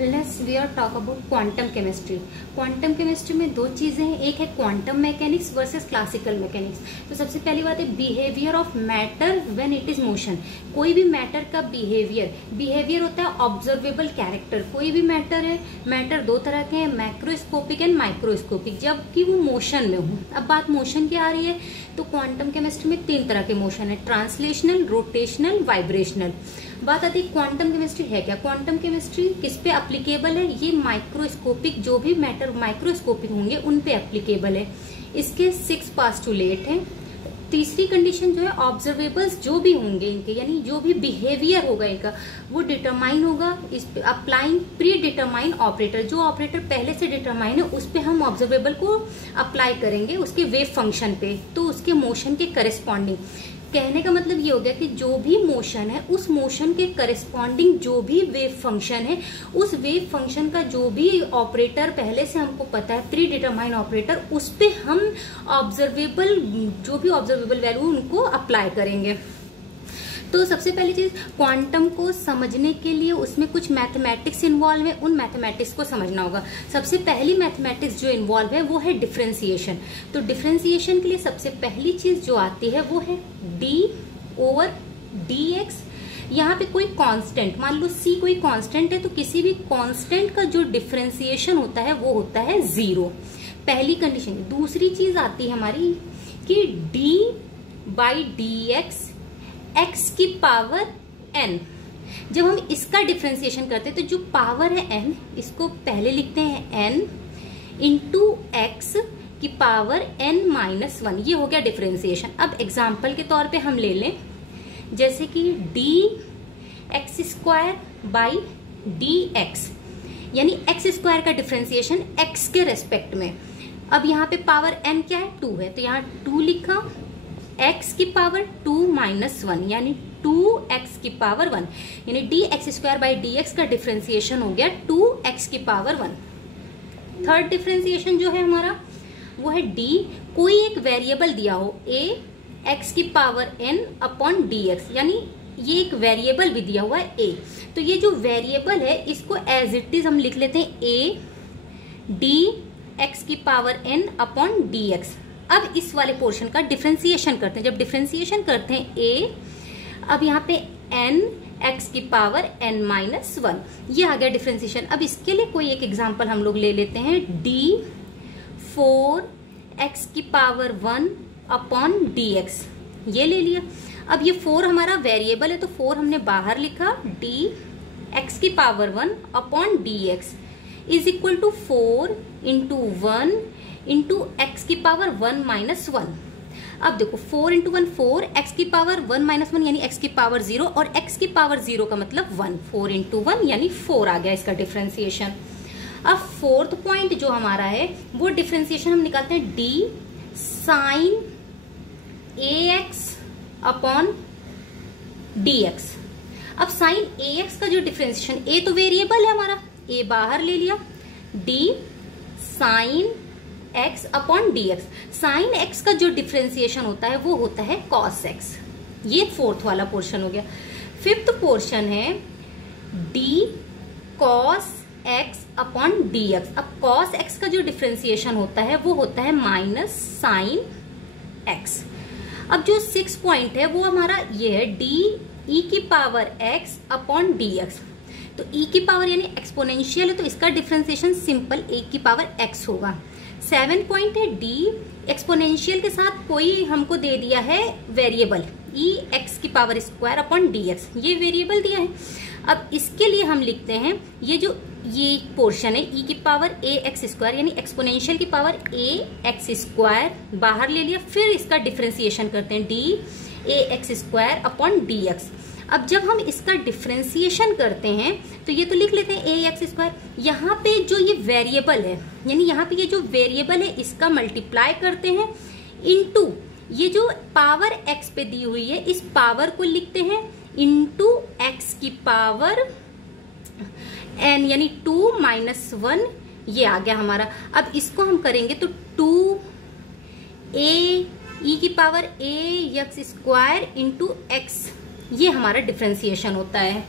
Let's we are talk about quantum chemistry. Quantum chemistry में दो चीजें हैं, एक है quantum mechanics versus classical mechanics. तो सबसे पहली बात है behaviour of matter when it is motion. कोई भी मैटर का बिहेवियर होता है ऑब्जर्वेबल कैरेक्टर। कोई भी मैटर है, मैटर दो तरह के हैं, मैक्रोस्कोपिक एंड माइक्रोस्कोपिक, जबकि वो मोशन में हो। अब बात मोशन की आ रही है तो क्वांटम केमिस्ट्री में तीन तरह के मोशन है, ट्रांसलेशनल, रोटेशनल, वाइब्रेशनल। बात आती है क्वांटम केमिस्ट्री है क्या। क्वांटम केमिस्ट्री किस पे एप्लीकेबल है, ये माइक्रोस्कोपिक, जो भी मैटर माइक्रोस्कोपिक होंगे उन पे एप्लीकेबल है। इसके 6 पोस्टुलेट हैं। तीसरी कंडीशन जो है ऑब्जर्वेबल्स जो भी होंगे इनके, यानी जो भी बिहेवियर होगा इनका वो डिटरमाइन होगा इस पे अप्लाइंग प्री डिटरमाइन ऑपरेटर। जो ऑपरेटर पहले से डिटरमाइन है उस पे हम ऑब्जर्वेबल को अप्लाई करेंगे उसके वेव फंक्शन पे, तो उसके मोशन के करेस्पॉन्डिंग। कहने का मतलब ये हो गया कि जो भी मोशन है उस मोशन के करस्पॉन्डिंग जो भी वेव फंक्शन है, उस वेव फंक्शन का जो भी ऑपरेटर पहले से हमको पता है, प्री डिटरमाइन ऑपरेटर, उस पे हम ऑब्जर्वेबल जो भी ऑब्जर्वेबल वैल्यू उनको अप्लाई करेंगे। तो सबसे पहली चीज, क्वांटम को समझने के लिए उसमें कुछ मैथमेटिक्स इन्वॉल्व है, उन मैथमेटिक्स को समझना होगा। सबसे पहली मैथमेटिक्स जो इन्वॉल्व है वो है डिफरेंशिएशन। तो डिफरेंशिएशन के लिए सबसे पहली चीज जो आती है वो है d/dx। यहाँ पे कोई कांस्टेंट, मान लो c कोई कांस्टेंट है, तो किसी भी कांस्टेंट का जो डिफरेंशिएशन होता है वो होता है 0, पहली कंडीशन। दूसरी चीज आती है हमारी कि d/dx x की पावर n। जब हम इसका डिफरेंशिएशन करते हैं तो जो पावर है n, इसको पहले लिखते हैं n इंटू एक्स की पावर n-1। ये हो गया डिफरेंशिएशन। अब एग्जाम्पल के तौर पे हम ले लें, जैसे कि dx²/dx, यानी x² का डिफरेंशिएशन x के रेस्पेक्ट में। अब यहाँ पे पावर n क्या है, 2 है, तो यहाँ 2 लिखा, x की पावर 2-1 यानी 2x की पावर 1, यानी dx²/dx का डिफरेंशिएशन हो गया 2x की पावर 1। थर्ड डिफरेंशिएशन जो है हमारा वो है d, कोई एक वेरिएबल दिया हो a x की पावर n/dx, यानी ये एक वेरिएबल भी दिया हुआ है a। तो ये जो वेरिएबल है इसको एज इट इज हम लिख लेते हैं a dx की पावर n/dx। अब इस वाले पोर्शन का डिफरेंशिएशन करते हैं। जब डिफरेंशिएशन करते हैं a, अब यहाँ पे n x की पावर n-1, ये आ गया डिफरेंशिएशन। अब इसके लिए कोई एक एग्जांपल हम लोग ले लेते हैं, d4x की पावर 1/dx, ये ले लिया। अब ये 4 हमारा वेरिएबल है तो 4 हमने बाहर लिखा, dx की power 1/dx is equal to 4 into 1 into X की पावर 1-1। अब देखो 4 इंटू 1 4, एक्स की पावर 1-1 यानी एक्स की पावर 0, और एक्स की पावर 0 का मतलब 1। 4 इंटू 1 यानी 4 आ गया इसका डिफरेंशिएशन। अब फोर्थ पॉइंट जो हमारा है वो डिफरेंशिएशन हम निकालते हैं d sin ax/dx। अब sin ax का जो डिफरेंशिएशन, a तो वेरिएबल है हमारा, a बाहर ले लिया, d sin x/dx। Sign x का जो डिफरेंशिएशन होता है वो होता है cos x। ये फोर्थ वाला पोर्शन हो गया। फिफ्थ पोर्शन है d cos x/dx। अब cos x का जो डिफरेंशिएशन होता है वो होता है माइनस साइन x। अब जो 6 पॉइंट है वो हमारा ये है d e की पावर x/dx। तो e की पावर यानी एक्सपोनेंशियल है तो इसका डिफरेंशिएशन सिंपल a की पावर x होगा। 7 पॉइंट है d एक्सपोनेंशियल के साथ कोई हमको दे दिया है वेरिएबल e x की पावर square/dx, ये वेरिएबल दिया है। अब इसके लिए हम लिखते हैं ये पोर्शन है e की पावर ax² यानी एक्सपोनेंशियल की पावर ax² बाहर ले लिया, फिर इसका डिफरेंशिएशन करते हैं d ax²/dx। अब जब हम इसका डिफरेंशिएशन करते हैं तो ये तो लिख लेते हैं ax²। यहाँ पे जो ये वेरिएबल है, यानी यहाँ पे ये जो वेरिएबल है इसका मल्टीप्लाई करते हैं इनटू ये जो पावर x पे दी हुई है, इस पावर को लिखते हैं इनटू x की पावर n, यानी 2-1, ये आ गया हमारा। अब इसको हम करेंगे तो 2a e की पावर ax² इंटू x, ये हमारा डिफरेंशिएशन होता है।